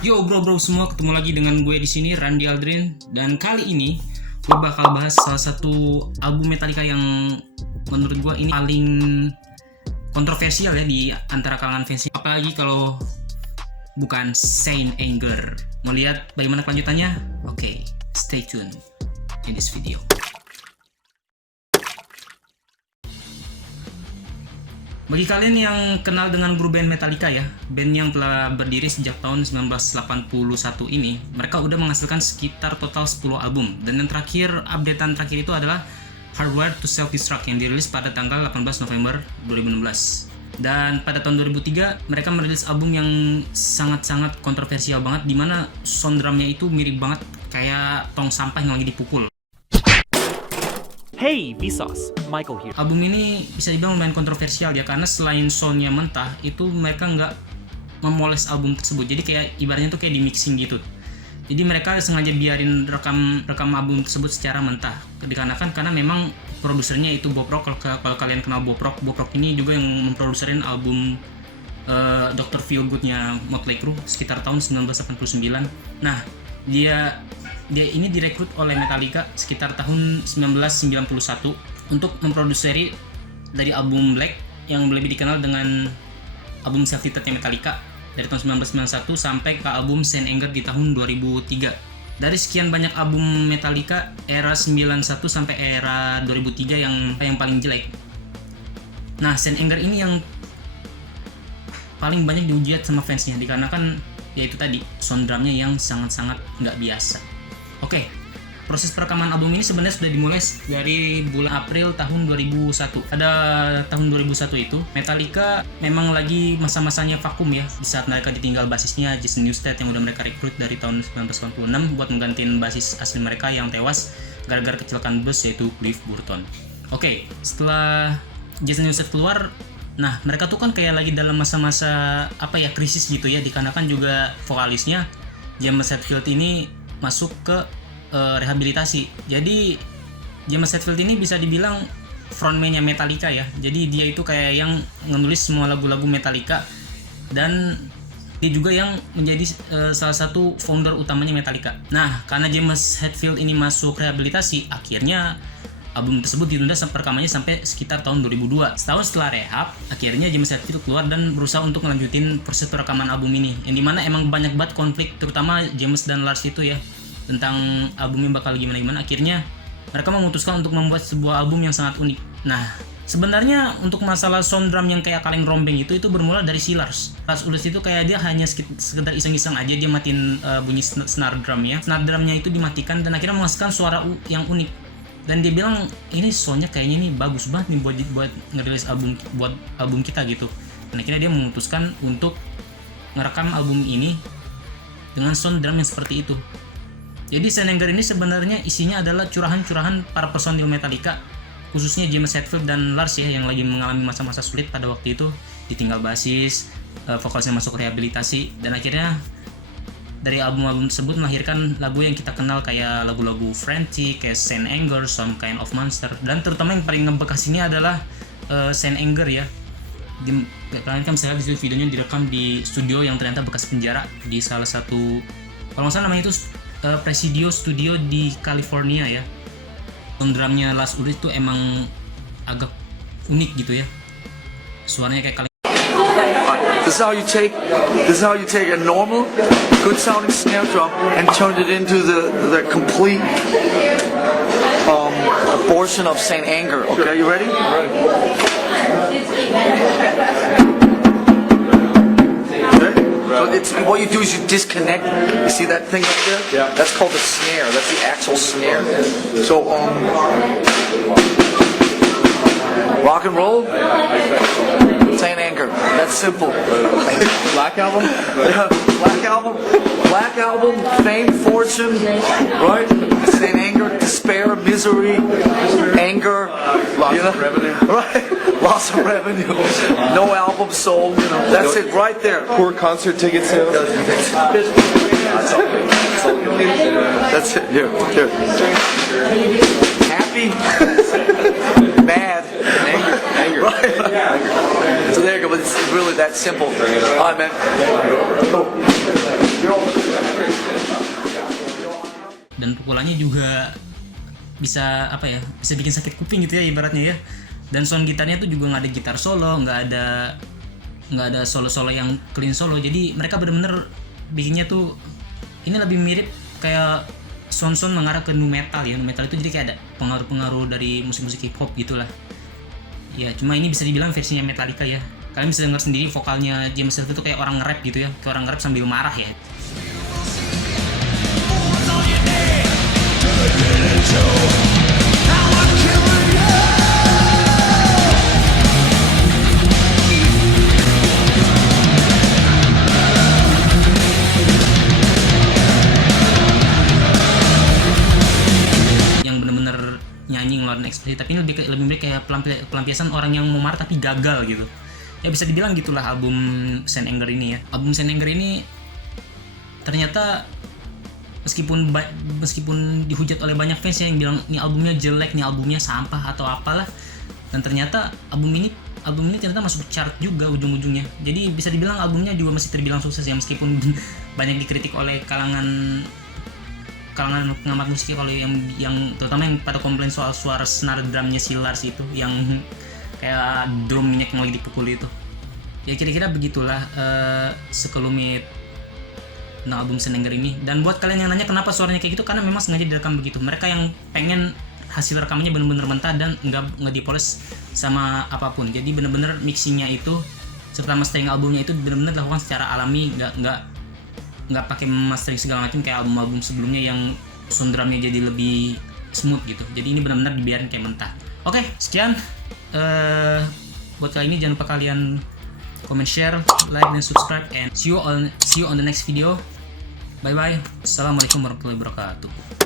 Yo bro semua, ketemu lagi dengan gue di sini Randy Aldrin, dan kali ini gue bakal bahas salah satu album Metallica yang menurut gue ini paling kontroversial ya di antara kalangan fans. Apalagi kalau bukan Saint Anger. Mau lihat bagaimana kelanjutannya? Oke, stay tuned in this video. Bagi kalian yang kenal dengan grup band Metallica ya, band yang telah berdiri sejak tahun 1981 ini, mereka udah menghasilkan sekitar total 10 album. Dan yang terakhir, updatean terakhir itu adalah Hardwired to Self-Destruct yang dirilis pada tanggal 18 November 2016. Dan pada tahun 2003, mereka merilis album yang sangat-sangat kontroversial banget, dimana sound drumnya itu mirip banget kayak tong sampah yang lagi dipukul. Hey Vsauce, Michael here. Album ini bisa dibilang lumayan kontroversial ya, karena selain soundnya mentah, itu mereka nggak memoles album tersebut. Jadi kayak ibaratnya tuh kayak di mixing gitu. Jadi mereka sengaja biarin rekam album tersebut secara mentah. Dikarenakan karena memang produsernya itu Bob Rock. Kalau kalian kenal Bob Rock ini juga yang memproduserin album Dr. Feelgood-nya Motley Crue sekitar tahun 1989. Nah, dia ini direkrut oleh Metallica sekitar tahun 1991 untuk memproduksi dari album Black yang lebih dikenal dengan album Self-Titled Metallica dari tahun 1991 sampai ke album Saint Anger di tahun 2003. Dari sekian banyak album Metallica, era 91 sampai era 2003 yang paling jelek. Nah, Saint Anger ini yang paling banyak dihujat sama fansnya dikarenakan yaitu tadi sound drumnya yang sangat-sangat nggak biasa. Oke, proses perekaman album ini sebenarnya sudah dimulai dari bulan April tahun 2001. Pada tahun 2001 itu, Metallica memang lagi masa-masanya vakum ya, di saat mereka ditinggal basisnya Jason Newsted yang udah mereka rekrut dari tahun 1996 buat menggantiin basis asli mereka yang tewas gara-gara kecelakaan bus, yaitu Cliff Burton. Oke, setelah Jason Newsted keluar, nah mereka tuh kan kayak lagi dalam masa-masa krisis gitu ya, dikarenakan juga vokalisnya James Hetfield ini masuk ke rehabilitasi. Jadi James Hetfield ini bisa dibilang frontman-nya Metallica ya. Jadi dia itu kayak yang menulis semua lagu-lagu Metallica, dan dia juga yang menjadi salah satu founder utamanya Metallica. Nah, karena James Hetfield ini masuk rehabilitasi, akhirnya album tersebut ditunda rekamannya sampai sekitar tahun 2002. Setahun setelah rehab, akhirnya James Hetfield keluar dan berusaha untuk melanjutin proses perekaman album ini. Yang dimana emang banyak banget konflik, terutama James dan Lars itu ya, tentang albumnya bakal gimana-gimana. Akhirnya mereka memutuskan untuk membuat sebuah album yang sangat unik. Nah, sebenarnya untuk masalah sound drum yang kayak kaleng rombeng itu bermula dari si Lars Ulrich itu kayak dia hanya sekedar iseng-iseng aja dia matiin bunyi snare drum ya. Snare drumnya itu dimatikan dan akhirnya menghasilkan suara yang unik. Dan dia bilang ini soundnya kayaknya ini bagus banget nih buat ngerilis album kita gitu. Dan akhirnya dia memutuskan untuk ngerekam album ini dengan sound drum yang seperti itu. Jadi Saint Anger ini sebenarnya isinya adalah curahan-curahan para personil Metallica, khususnya James Hetfield dan Lars ya, yang lagi mengalami masa-masa sulit pada waktu itu, ditinggal basis, vokalisnya masuk rehabilitasi, dan akhirnya dari album-album tersebut melahirkan lagu yang kita kenal kayak lagu-lagu Frantic, kayak Saint Anger, Some Kind of Monster, dan terutama yang paling ngebekas ini adalah Saint Anger ya. Kalian kan bisa lihat di videonya direkam di studio yang ternyata bekas penjara di salah satu, kalau nggak salah namanya itu Presidio Studio di California ya. Sound drumnya Lars Ulrich itu emang agak unik gitu ya. Suaranya kayak This is how you take a normal, good sounding snare drum and turn it into the complete abortion of Saint Anger. Okay, you ready? So what you do is you disconnect. You see that thing up there? Yeah. That's called the snare. That's the actual snare. So rock and roll. Saint Anger. That's simple. Black Album? Yeah, Black Album, Fame, Fortune, right? Saint Anger, Despair, Misery, Anger, Loss of revenue. Right? Loss of revenue. No album sold. That's it right there. Poor concert ticket sales. That's it. Here. Happy, mad, Anger. right? So there you go. but it's really that simple. All right, man. Dan pukulannya juga bisa apa ya, bisa bikin sakit kuping gitu ya ibaratnya ya. Dan sound gitarnya tuh juga nggak ada gitar solo, nggak ada solo-solo yang clean solo. Jadi mereka bener-bener bikinnya tuh ini lebih mirip kayak sound mengarah ke nu metal ya. Nu metal itu jadi kayak ada pengaruh-pengaruh dari musik-musik hip hop gitulah. Ya cuma ini bisa dibilang versinya Metallica ya. Kalian bisa dengar sendiri vokalnya James Hetfield itu kayak orang nge-rap gitu ya, kayak orang nge-rap sambil marah ya. Nyanyi ngeluarin ekspresi, tapi ini lebih kayak pelampiasan orang yang mau marah tapi gagal gitu ya, bisa dibilang gitulah album Saint Anger ini ya. Album Saint Anger ini ternyata meskipun dihujat oleh banyak fans yang bilang ini albumnya jelek, ini albumnya sampah atau apalah, dan ternyata album ini ternyata masuk chart juga ujung-ujungnya. Jadi bisa dibilang albumnya juga masih terbilang sukses ya, meskipun banyak dikritik oleh kalangan pengamat musik kalau yang terutama yang pada komplain soal suara snare drumnya si Lars itu yang kayak drum minyak yang lagi dipukul itu. Ya kira-kira begitulah sekelumit tentang album Saint Anger ini. Dan buat kalian yang nanya kenapa suaranya kayak gitu, karena memang sengaja direkam begitu. Mereka yang pengen hasil rekamannya benar-benar mentah dan nggak dipoles sama apapun. Jadi benar-benar mixingnya itu serta mastering albumnya itu benar-benar dilakukan secara alami, nggak pakai mastering segala macam kayak album-album sebelumnya yang sound drumnya jadi lebih smooth gitu. Jadi ini benar-benar dibiarin kayak mentah. Oke, sekian buat kali ini. Jangan lupa kalian comment, share, like, dan subscribe, and see you on the next video. Bye bye. Assalamualaikum warahmatullahi wabarakatuh.